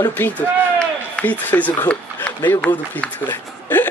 Olha o Pinto. Pinto fez o gol. Meio gol do Pinto, velho.